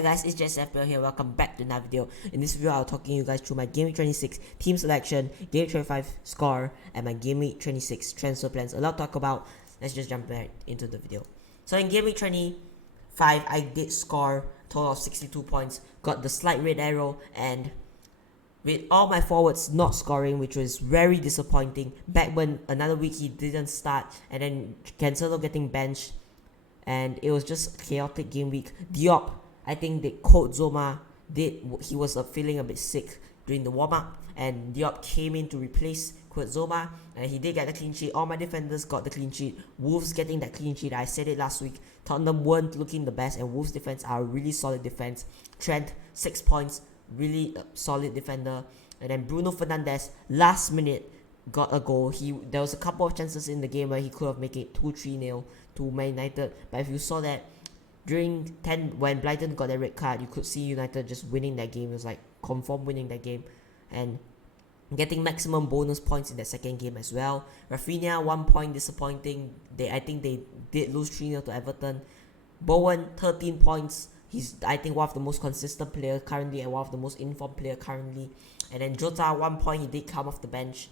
Hi guys, it's Jeff here. Welcome back to another video. In this video, I'll talking you guys through my Game Week 26 team selection, Game Week 25 score, and my Game Week 26 transfer plans. A lot to talk about. Let's just jump right into the video. So in Game Week 25, I did score a total of 62 points, got the slight red arrow, and with all my forwards not scoring, which was very disappointing. Back when another week he didn't start, and then Cancelo getting benched, and it was just a chaotic game week. Diop, I think that Coach Zoma he was feeling a bit sick during the warm-up, and Diop came in to replace Coach Zoma, and he did get the clean sheet. All my defenders got the clean sheet. Wolves getting that clean sheet. I said it last week. Tottenham weren't looking the best, and Wolves defense are a really solid defense. Trent, 6 points, really solid defender. And then Bruno Fernandes, last minute, got a goal. There was a couple of chances in the game where he could have made it 2-3-0 to Man United, but if you saw that during 10 when Brighton got that red card, you could see United just winning that game. It was like confirm winning that game and getting maximum bonus points in that second game as well. Rafinha, 1 point, disappointing. I think they did lose 3-0 to Everton. Bowen, 13 points. He's, I think, one of the most consistent players currently and one of the most informed players currently. And then Jota, 1 point. He did come off the bench.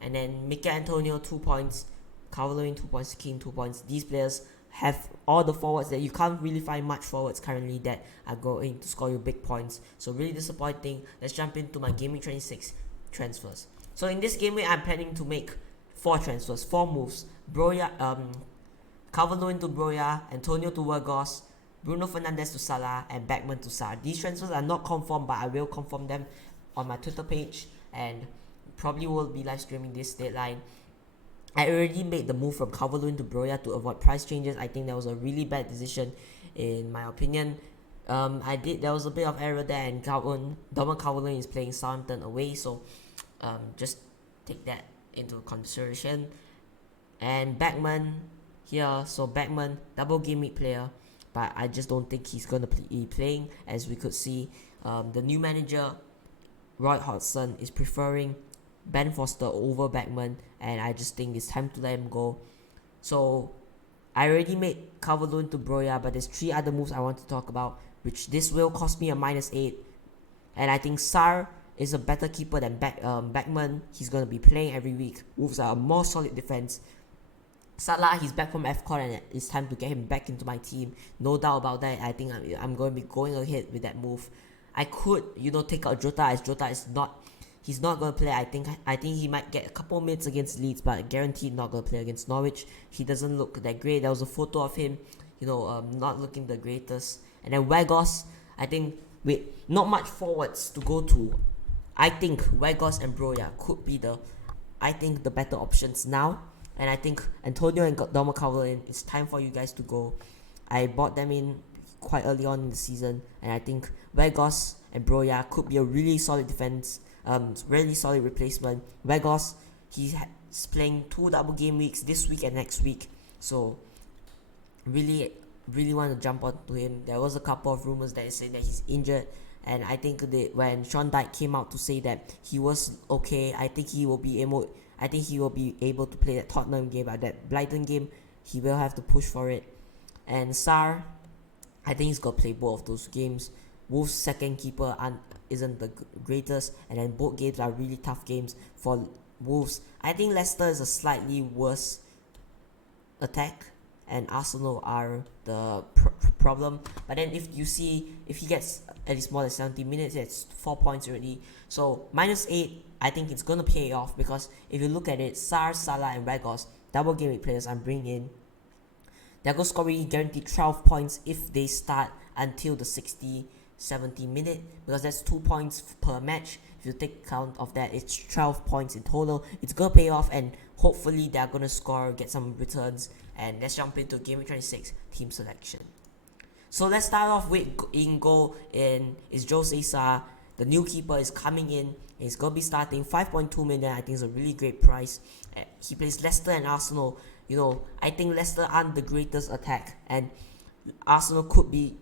And then Mikel Antonio, 2 points. Calvert-Lewin, 2 points. King, 2 points. These players have all the forwards that you can't really find much forwards currently that are going to score you big points. So really disappointing. Let's jump into my Game Week 26 transfers. So in this game week, I'm planning to make 4 transfers, 4 moves. Calvert-Lewin to Broja, Antonio to Weghorst, Bruno Fernandes to Salah, and Beckman to Sarr. These transfers are not confirmed, but I will confirm them on my Twitter page, and probably will be live streaming this deadline. I already made the move from Calvert-Lewin to Broja to avoid price changes. I think that was a really bad decision, in my opinion. There was a bit of error there, and Dominic Calvert-Lewin is playing Southampton away, so just take that into consideration. And Beckman here, so Beckman, double game week player, but I just don't think he's going to be playing. As we could see, the new manager, Roy Hodgson, is preferring Ben Foster over Beckman, and I just think it's time to let him go. So I already made Calvert-Lewin to Broja, but there's 3 other moves I want to talk about, which this will cost me a -8. And I think Sarr is a better keeper than Beckman. He's going to be playing every week. Wolves are a more solid defense. Salah, he's back from AFCON, and it's time to get him back into my team. No doubt about that. I think I'm going to be going ahead with that move. I could, take out Jota, as Jota is not... He's not going to play. I think he might get a couple minutes against Leeds, but guaranteed not going to play against Norwich. He doesn't look that great. There was a photo of him, not looking the greatest. And then Weghorst, I think with not much forwards to go to, I think Weghorst and Broja could be the better options now. And I think Antonio and Dominic Calvert-Lewin, it's time for you guys to go. I bought them in quite early on in the season, and I think Weghorst and Broja could be a really solid defense. Really solid replacement. Weghorst, he's playing 2 double game weeks this week and next week, so really want to jump onto him. There was a couple of rumors that say that he's injured, and I think when Sean Dyche came out to say that he was okay, I think he will be able to play that Tottenham game, but that Brighton game he will have to push for it. And Sarr, I think he's got to play both of those games. Wolves' second keeper isn't the greatest, and then both games are really tough games for Wolves. I think Leicester is a slightly worse attack, and Arsenal are the problem. But then if he gets at least more than 70 minutes, it's 4 points already. So -8, I think it's gonna pay off, because if you look at it, Sarr, Salah, and Weghorst, double game week players I'm bringing in, they're gonna score guaranteed 12 points if they start until the 70 minute, because that's 2 points per match. If you take count of that, it's 12 points in total. It's gonna pay off, and hopefully they're gonna score, get some returns. And let's jump into Game Week 26 team selection. So let's start off with in goal is Jose Sarr. The new keeper is coming in. He's gonna be starting 5.2 million. I think it's a really great price. He plays Leicester and Arsenal. I think Leicester aren't the greatest attack, and Arsenal could be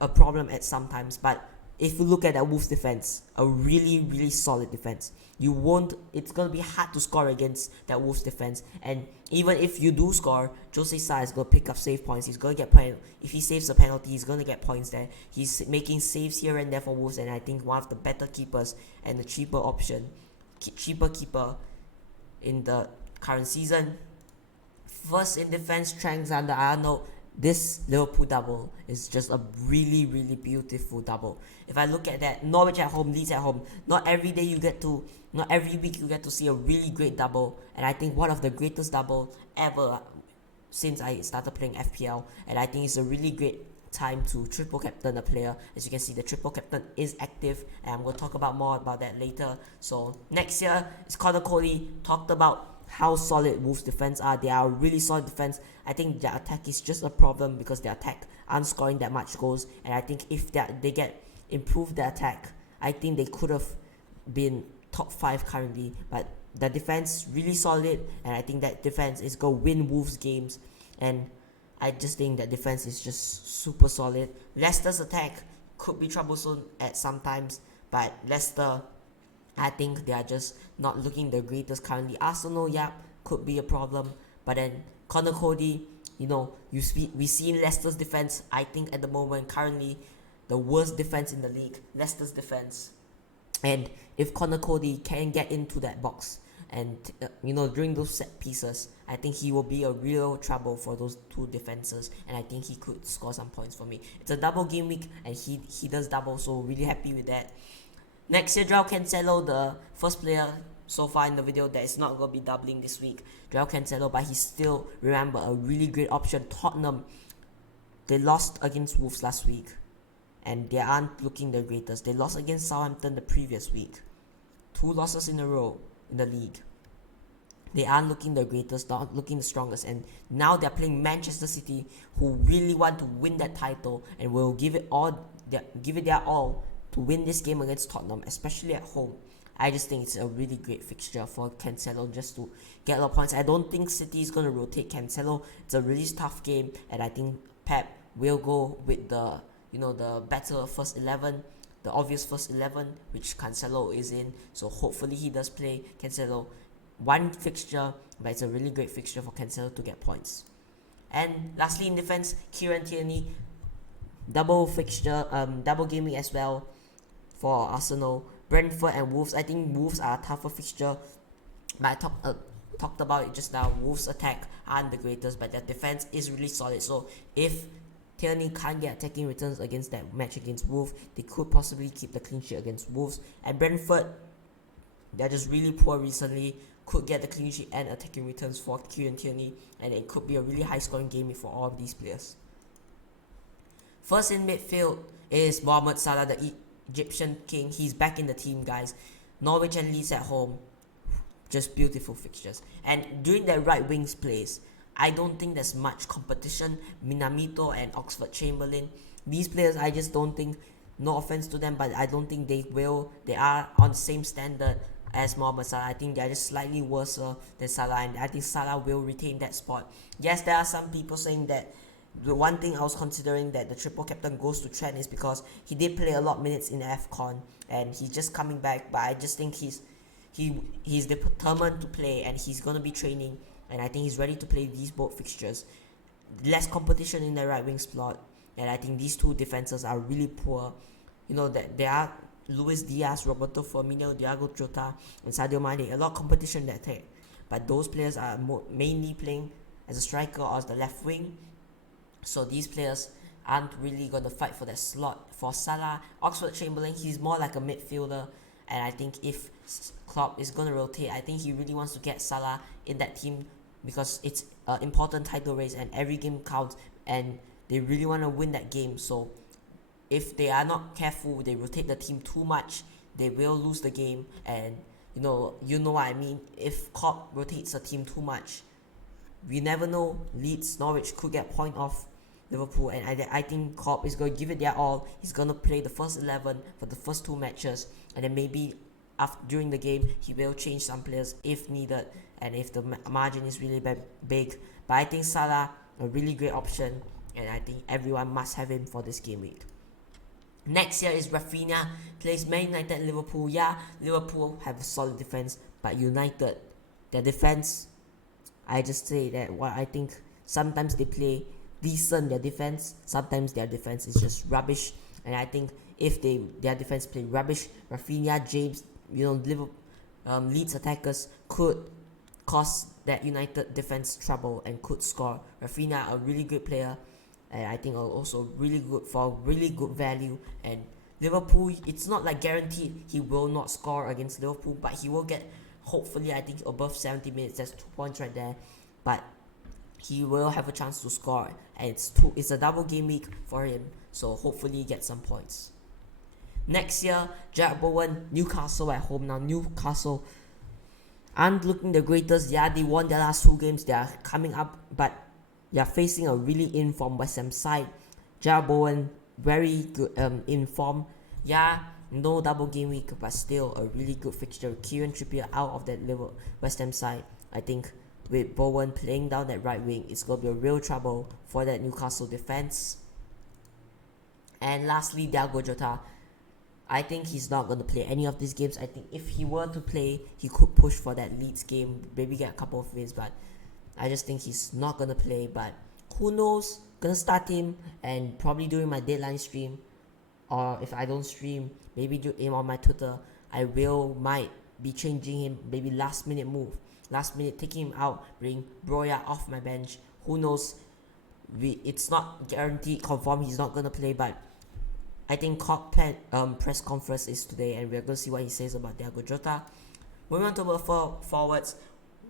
a problem at sometimes, but if you look at that Wolves defense, a really, really solid defense. It's going to be hard to score against that Wolves defense. And even if you do score, Jose Sa is going to pick up save points. He's going to get points. If he saves a penalty, he's going to get points there. He's making saves here and there for Wolves, and I think one of the better keepers and the cheaper keeper in the current season. First in defense, Alexander-Arnold. This Liverpool double is just a really, really beautiful double. If I look at that, Norwich at home, Leeds at home, not every week you get to see a really great double. And I think one of the greatest double ever since I started playing FPL. And I think it's a really great time to triple captain a player. As you can see, the triple captain is active, and I'm going to talk about more about that later. So next year, it's Connor Cody talked about how solid Wolves defense are. They are a really solid defense. I think their attack is just a problem because their attack aren't scoring that much goals, and I think if they get improved their attack, I think they could have been top 5 currently. But the defense really solid, and I think that defense is going to win Wolves games, and I just think that defense is just super solid. Leicester's attack could be troublesome at some times, but Leicester, I think they are just not looking the greatest currently. Arsenal, could be a problem. But then Connor Cody, we see in Leicester's defense, I think at the moment, currently, the worst defense in the league, Leicester's defense. And if Connor Cody can get into that box and, during those set pieces, I think he will be a real trouble for those two defenses. And I think he could score some points for me. It's a double game week, and he does double, so really happy with that. Next year, João Cancelo, the first player so far in the video that is not going to be doubling this week. João Cancelo, but he's still, remember, a really great option. Tottenham, they lost against Wolves last week, and they aren't looking the greatest. They lost against Southampton the previous week. 2 losses in a row in the league. They aren't looking the greatest, not looking the strongest, and now they're playing Manchester City, who really want to win that title and will give it their all to win this game against Tottenham, especially at home. I just think it's a really great fixture for Cancelo just to get a lot of points. I don't think City is going to rotate Cancelo. It's a really tough game, and I think Pep will go with the better first 11, the obvious first 11, which Cancelo is in. So hopefully he does play Cancelo. One fixture, but it's a really great fixture for Cancelo to get points. And lastly in defense, Kieran Tierney, double fixture, double game week as well for Arsenal. Brentford and Wolves. I think Wolves are a tougher fixture, but I talked about it just now. Wolves' attack aren't the greatest, but their defense is really solid. So if Tierney can't get attacking returns against that match against Wolves, they could possibly keep the clean sheet against Wolves. And Brentford, they're just really poor recently. Could get the clean sheet and attacking returns for Kieran Tierney, and it could be a really high scoring game for all of these players. First in midfield is Mohamed Salah, the Egyptian king. He's back in the team, guys. Norwich and Leeds at home, just beautiful fixtures. And during their right wings plays, I don't think there's much competition. Minamino and Oxlade-Chamberlain, these players, I just don't think, no offense to them, but I don't think they are on the same standard as Mohamed Salah. I think they're just slightly worse than Salah, and I think Salah will retain that spot. Yes, there are some people saying that the one thing I was considering that the triple captain goes to Trent is because he did play a lot of minutes in AFCON and he's just coming back, but I just think he's determined to play, and he's going to be training, and I think he's ready to play these both fixtures. Less competition in the right wing slot, and I think these two defenses are really poor. That there are Luis Diaz, Roberto Firmino, Diago Jota, and Sadio Mane. A lot of competition in that attack, but those players are mainly playing as a striker or as the left wing. So these players aren't really going to fight for that slot. For Salah, Oxlade-Chamberlain, he's more like a midfielder. And I think if Klopp is going to rotate, I think he really wants to get Salah in that team because it's an important title race and every game counts. And they really want to win that game. So if they are not careful, they rotate the team too much, they will lose the game. And you know what I mean. If Klopp rotates a team too much, we never know. Leeds, Norwich could get point off Liverpool, and I think Klopp is going to give it their all. He's going to play the first 11 for the first 2 matches, and then maybe during the game he will change some players if needed, and if the margin is really big. But I think Salah, a really great option, and I think everyone must have him for this game week. Next year is Rafinha plays Man United and Liverpool. Yeah, Liverpool have a solid defense, but United, their defense, I just say that what I think sometimes they play decent their defense, sometimes their defense is just rubbish. And I think if their defense play rubbish, Rafinha, James, Leeds attackers could cause that United defense trouble and could score. Rafinha, a really good player, and I think also really good for really good value. And Liverpool, it's not like guaranteed he will not score against Liverpool, but he will get, hopefully, I think above 70 minutes. That's 2 points right there, but he will have a chance to score, and it's a double game week for him, so hopefully get some points. Next year, Bowen, Newcastle at home. Now Newcastle aren't looking the greatest. Yeah, they won their last 2 games. They are coming up, but they are facing a really in-form West Ham side. Bowen, very good in form. Yeah, no double game week, but still a really good fixture. Kieran Trippier out of that West Ham side. I think with Bowen playing down that right wing, it's going to be a real trouble for that Newcastle defense. And lastly, Diago Jota. I think he's not going to play any of these games. I think if he were to play, he could push for that Leeds game, maybe get a couple of wins, but I just think he's not going to play. But who knows? Going to start him, and probably during my deadline stream, or if I don't stream, maybe do him on my Twitter, might be changing him, maybe last minute move. Last minute taking him out, bring Broya off my bench. Who knows? It's not guaranteed, confirmed he's not going to play, but I think Cockpet press conference is today, and we're going to see what he says about Diago Jota. Moving on to our forwards,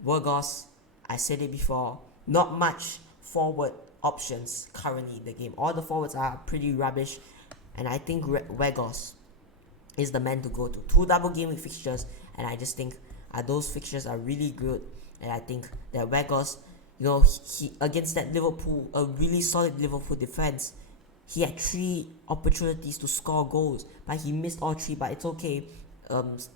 Weghorst, I said it before, not much forward options currently in the game. All the forwards are pretty rubbish, and I think Weghorst is the man to go to. 2 double game week fixtures, and I just think those fixtures are really good, and I think that Weghorst, he against that Liverpool, a really solid Liverpool defense, he had 3 opportunities to score goals, but he missed all 3. But it's okay.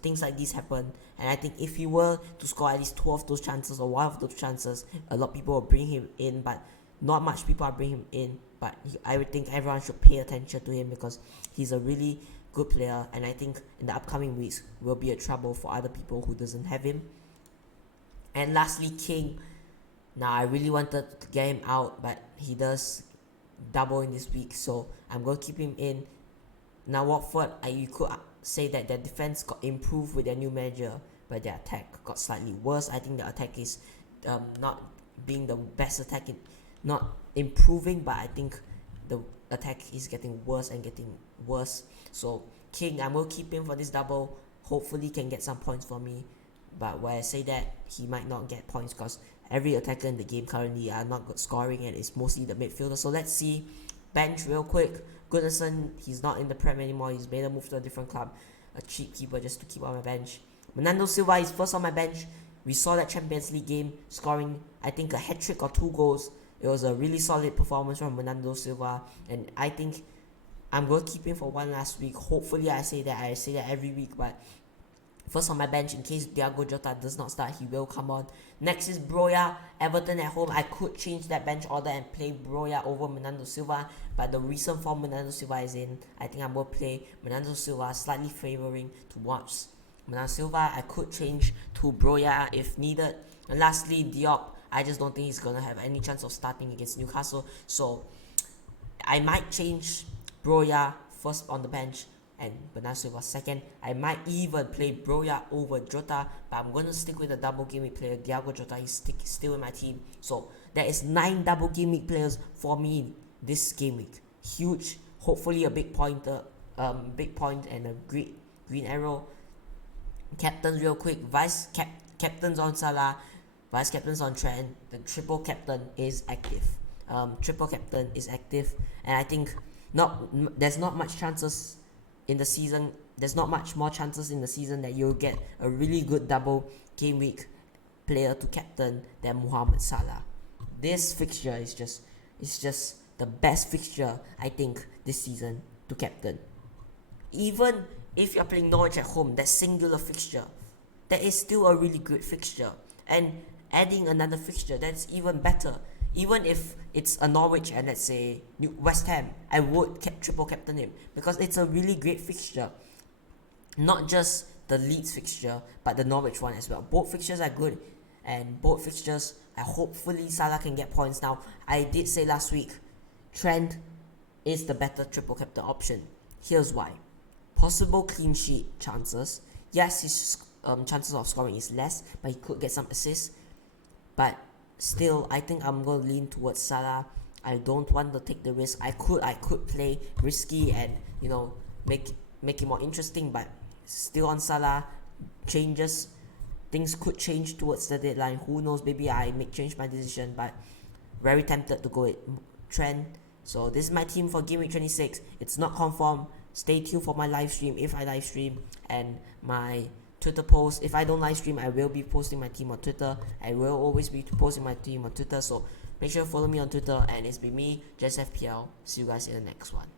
Things like this happen, and I think if he were to score at least 2 of those chances or 1 of those chances, a lot of people will bring him in, but not much people are bringing him in. But I would think everyone should pay attention to him because he's a really good player, and I think in the upcoming weeks will be a trouble for other people who doesn't have him. And lastly, King. Now I really wanted to get him out, but he does double in this week, so I'm going to keep him in. Now Watford, you could say that their defense got improved with their new manager, but their attack got slightly worse. I think the attack is not being the best attack, not improving, but I think the attack is getting worse and getting worse. So King, I'm going to keep him for this double. Hopefully can get some points for me, but where I say that, he might not get points because every attacker in the game currently are not good scoring, and it's mostly the midfielder. So let's see. Bench real quick. Goodison, he's not in the Prem anymore. He's made a move to a different club. A cheap keeper just to keep on my bench. Bernardo Silva is first on my bench. We saw that Champions League game scoring, I think, a hat-trick or 2 goals. It was a really solid performance from Bernardo Silva, and I think I'm going to keep him for one last week. Hopefully I say that every week, but first on my bench, in case Diago Jota does not start, he will come on. Next is Broya, Everton at home. I could change that bench order and play Broya over Bernardo Silva, but the recent form Bernardo Silva is in, I think I'm going to play Bernardo Silva, slightly favouring towards Bernardo Silva. I could change to Broya if needed. And lastly, Diop, I just don't think he's going to have any chance of starting against Newcastle, so I might change Broya first on the bench and Bernardo Silva second. I might even play Broya over Jota, but I'm going to stick with the double game week player. Diago Jota is still in my team. So there is 9 double game week players for me this game week. Huge. Hopefully a big point and a green arrow. Captains real quick. Captains on Salah. Vice captains on Trent. The triple captain is active. And I think there's not much chances in the season. There's not much more chances in the season that you'll get a really good double game week player to captain than Mohamed Salah. This fixture is just the best fixture I think this season to captain. Even if you're playing Norwich at home, that singular fixture, that is still a really good fixture. And adding another fixture, that's even better. Even if it's a Norwich and let's say West Ham, I would triple captain him because it's a really great fixture. Not just the Leeds fixture, but the Norwich one as well. Both fixtures are good, and both fixtures, hopefully Salah can get points. Now, I did say last week, Trent is the better triple captain option. Here's why. Possible clean sheet chances. Yes, his chances of scoring is less, but he could get some assists. But still, I think I'm going to lean towards Salah. I don't want to take the risk. I could play risky and, you know, make it more interesting, but still on Salah. Things could change towards the deadline. Who knows, maybe I may change my decision, but very tempted to go with Trent. So this is my team for Game Week 26. It's not confirmed. Stay tuned for my live stream if I live stream, and my Twitter post. If I don't live stream, I will be posting my team on Twitter. I will always be posting my team on Twitter, so make sure to follow me on Twitter. And it's been me, Just FPL. See you guys in the next one.